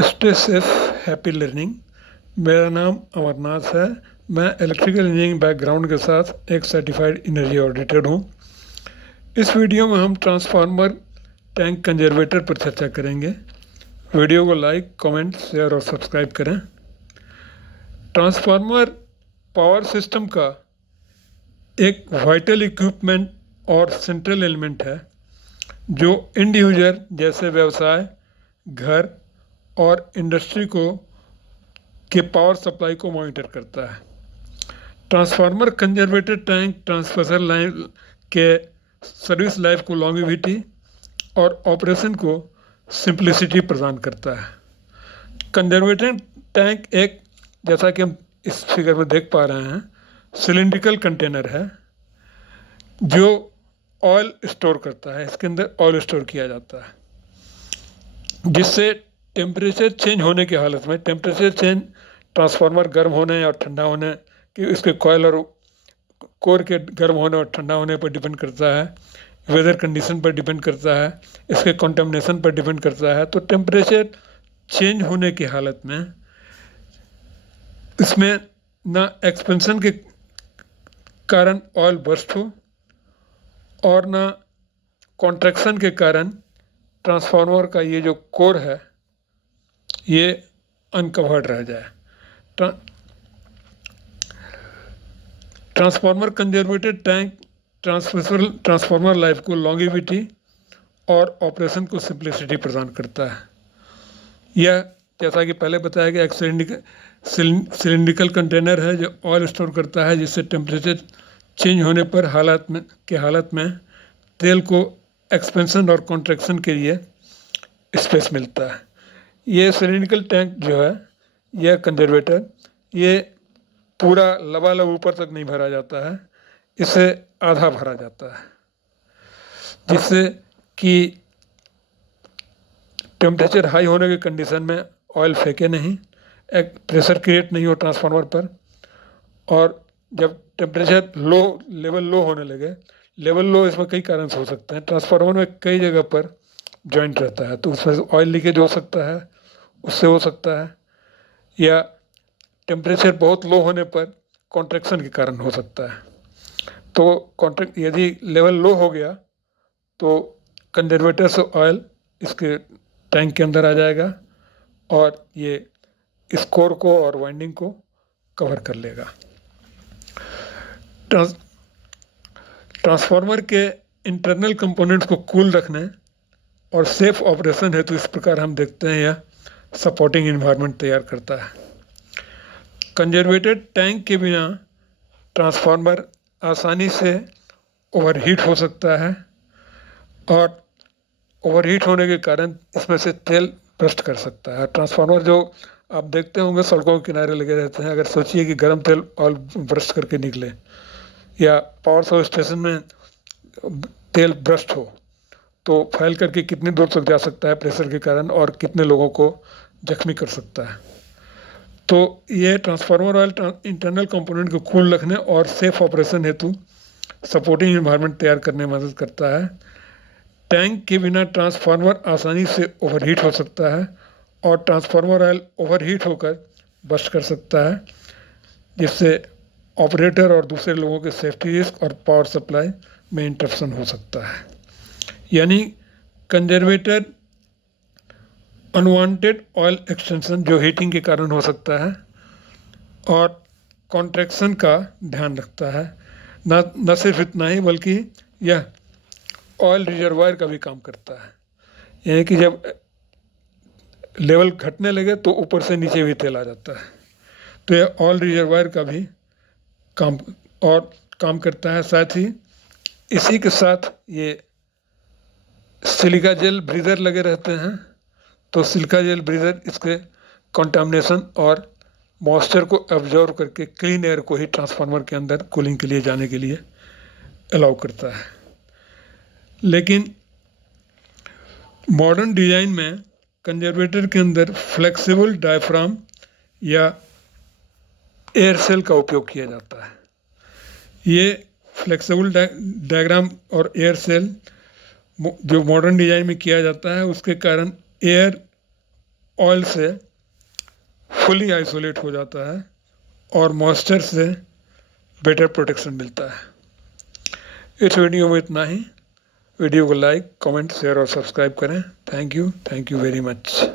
Stay safe happy learning. मेरा नाम अमरनाथ है। मैं इलेक्ट्रिकल इंजीनियरिंग बैकग्राउंड के साथ एक सर्टिफाइड एनर्जी ऑडिटर हूँ। इस वीडियो में हम ट्रांसफार्मर टैंक कंजर्वेटर पर चर्चा करेंगे। वीडियो को लाइक, कमेंट, शेयर और सब्सक्राइब करें। ट्रांसफार्मर पावर सिस्टम का एक वाइटल इक्विपमेंट और सेंट्रल एलिमेंट है जो इंड यूजर जैसे व्यवसाय, घर और इंडस्ट्री के पावर सप्लाई को मॉनिटर करता है। Transformer conservator tank transfer line के सर्विस लाइफ को लॉन्गेविटी और ऑपरेशन को सिंप्लिसिटी प्रदान करता है। कंजर्वेटर टैंक एक, जैसा कि हम इस फिगर में देख पा रहे हैं, सिलिंड्रिकल कंटेनर है जो ऑयल स्टोर करता है। इसके अंदर ऑयल स्टोर किया जाता है जिससे टेम्परेचर चेंज होने की हालत में, टेम्परेचर चेंज ट्रांसफार्मर गर्म होने और ठंडा होने कि इसके कॉयल और कोर के गर्म होने और ठंडा होने पर डिपेंड करता है, वेदर कंडीशन पर डिपेंड करता है, इसके कंटामिनेशन पर डिपेंड करता है। तो टेम्परेचर चेंज होने की हालत में इसमें ना एक्सपेंशन के कारण ऑयल बर्स्ट हो और ना कॉन्ट्रैक्शन के कारण ट्रांसफार्मर का ये जो कोर है ये अनकवर्ड रह जाए। ट्रांसफार्मर कंजर्वेटेड टैंक ट्रांसफार्मर लाइफ को लॉन्गेविटी और ऑपरेशन को सिंप्लिसिटी प्रदान करता है। यह, जैसा कि पहले बताया गया, एक सिलिंड्रिकल कंटेनर है जो ऑयल स्टोर करता है जिससे टेम्परेचर चेंज होने पर हालत में तेल को एक्सपेंशन और कॉन्ट्रैक्शन के लिए स्पेस मिलता है। ये सिलिंड्रिकल टैंक जो है, यह कंजर्वेटर, ये पूरा लबालब ऊपर तक नहीं भरा जाता है, इसे आधा भरा जाता है जिससे कि टेम्परेचर हाई होने की कंडीशन में ऑयल फेंके नहीं, एक प्रेशर क्रिएट नहीं हो ट्रांसफार्मर पर। और जब टेम्परेचर लेवल लो होने लगे, लेवल लो इसमें कई कारण से हो सकते हैं। ट्रांसफार्मर में कई जगह पर जॉइंट रहता है तो उसमें ऑयल लीकेज हो सकता है, उससे हो सकता है, या टेम्परेचर बहुत लो होने पर कॉन्ट्रैक्शन के कारण हो सकता है। तो यदि लेवल लो हो गया तो कंजर्वेटर से ऑयल इसके टैंक के अंदर आ जाएगा और ये इस कोर को और वाइंडिंग को कवर कर लेगा। ट्रांसफार्मर के इंटरनल कंपोनेंट्स को कूल रखने और सेफ ऑपरेशन हेतु इस प्रकार हम देखते हैं यह सपोर्टिंग इन्वायरमेंट तैयार करता है। कंजर्वेटेड टैंक के बिना ट्रांसफार्मर आसानी से ओवरहीट हो सकता है और ओवरहीट होने के कारण इसमें से तेल बर्स्ट कर सकता है। ट्रांसफार्मर जो आप देखते होंगे सड़कों के किनारे लगे रहते हैं, अगर सोचिए कि गर्म तेल ऑयल बर्स्ट करके निकले या पावर सब स्टेशन में तेल बर्स्ट हो तो फैल करके कितनी दूर तक जा सकता है प्रेशर के कारण और कितने लोगों को जख्मी कर सकता है। तो ये ट्रांसफार्मर ऑयल इंटरनल कंपोनेंट को कूल रखने और सेफ ऑपरेशन हेतु सपोर्टिंग इन्वायरमेंट तैयार करने में मदद करता है। टैंक के बिना ट्रांसफार्मर आसानी से ओवरहीट हो सकता है और ट्रांसफार्मर ऑयल ओवरहीट होकर बर्स्ट कर सकता है जिससे ऑपरेटर और दूसरे लोगों के सेफ्टी रिस्क और पावर सप्लाई में इंटरप्शन हो सकता है। यानी कंजर्वेटर अनवांटेड ऑयल एक्सटेंशन जो हीटिंग के कारण हो सकता है और कॉन्ट्रैक्शन का ध्यान रखता है। न सिर्फ इतना ही बल्कि यह ऑयल रिजर्वायर का भी काम करता है, यानी कि जब लेवल घटने लगे तो ऊपर से नीचे भी तेल आ जाता है, तो यह ऑयल रिजर्वायर का भी काम करता है। साथ ही इसी के साथ ये सिलिका जेल ब्रीदर लगे रहते हैं, तो सिलिका जेल ब्रीदर इसके कंटामिनेशन और मॉइस्चर को एब्जॉर्व करके क्लीन एयर को ही ट्रांसफार्मर के अंदर कूलिंग के लिए जाने के लिए अलाउ करता है। लेकिन मॉडर्न डिज़ाइन में कंजर्वेटर के अंदर फ्लेक्सिबल डायफ्राम या एयर सेल का उपयोग किया जाता है। ये फ्लेक्सिबल डायग्राम और एयर सेल जो मॉडर्न डिज़ाइन में किया जाता है उसके कारण एयर ऑयल से फुली आइसोलेट हो जाता है और मॉइस्चर से बेटर प्रोटेक्शन मिलता है। इस वीडियो में इतना ही। वीडियो को लाइक, कमेंट, शेयर और सब्सक्राइब करें। Thank you very much.